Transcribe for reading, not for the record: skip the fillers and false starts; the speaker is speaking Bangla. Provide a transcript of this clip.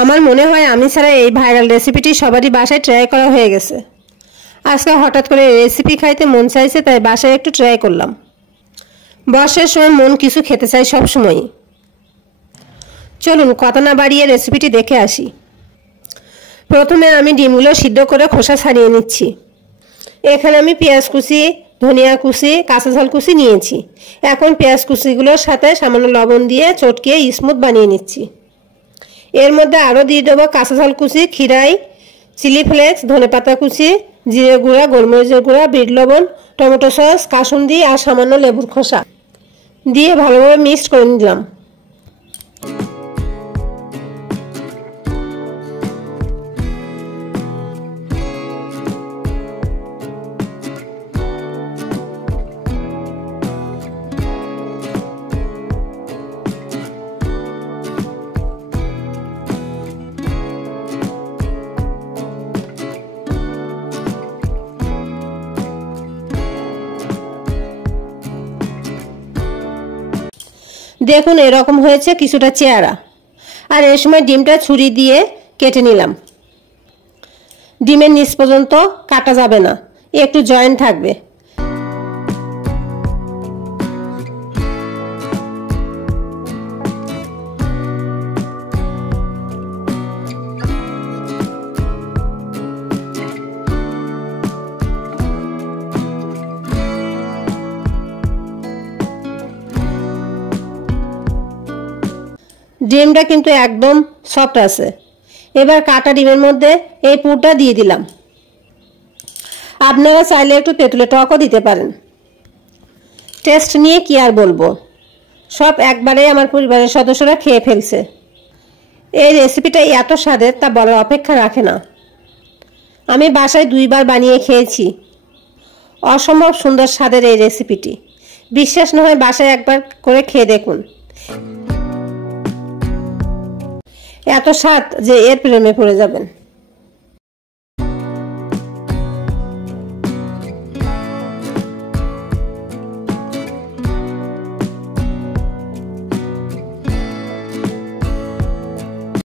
আমার মনে হয় আমি ছাড়া এই ভাইরাল রেসিপিটি সবারই বাসায় ট্রাই করা হয়ে গেছে। আজকে হঠাৎ করে রেসিপি খাইতে মন চাইছে, তাই বাসায় একটু ট্রাই করলাম। বর্ষার সময় মন কিছু খেতে চাই সব সময়ই। চলুন কথা না বাড়িয়ে রেসিপিটি দেখে আসি। প্রথমে আমি ডিমগুলো সিদ্ধ করে খোসা ছাড়িয়ে নিচ্ছি। এখানে আমি পেঁয়াজ কুচি, ধনিয়া কুচি, কাঁচা ঝাল কুচি নিয়েছি। এখন পেঁয়াজ কুচিগুলোর সাথে সামান্য লবণ দিয়ে চটকিয়ে স্মুথ বানিয়ে নিচ্ছি। এর মধ্যে আরও দিয়ে দেবো কাঁচা ঝাল কুচি, খিরাই, চিলি ফ্লেক্স, ধনেপাতা কুচি, জিরে গুঁড়া, গোলমরিচের গুঁড়া, বিট লবণ, টমেটো সস, কাসুন্দি আর সামান্য লেবুর খোসা দিয়ে ভালোভাবে মিক্সড করে নিলাম। দেখুন এরকম হয়েছে কিছুটা চেহারা। আর এই সময় ডিমটা ছুরি দিয়ে কেটে নিলাম। ডিমের নিচ পর্যন্ত কাটা যাবে না, একটু জয়েন্ট থাকবে। ডিমটা কিন্তু একদম সফট আছে। এবার কাটা ডিমের মধ্যে এই পুরটা দিয়ে দিলাম। আপনারা চাইলে একটু তেঁতুলের টকও দিতে পারেন। টেস্ট নিয়ে কি আর বলবো, সব একবারে আমার পরিবারের সদস্যরা খেয়ে ফেলছে। এই রেসিপিটা এত স্বাদের তা বলার অপেক্ষা রাখে না। আমি বাসায় 2 বার বানিয়ে খেয়েছি। অসম্ভব সুন্দর স্বাদের এই রেসিপিটি। বিশ্বাস না হয় বাসায় একবার করে খেয়ে দেখুন। এত স্বাদ যে এর প্রেমে পড়ে যাবেন।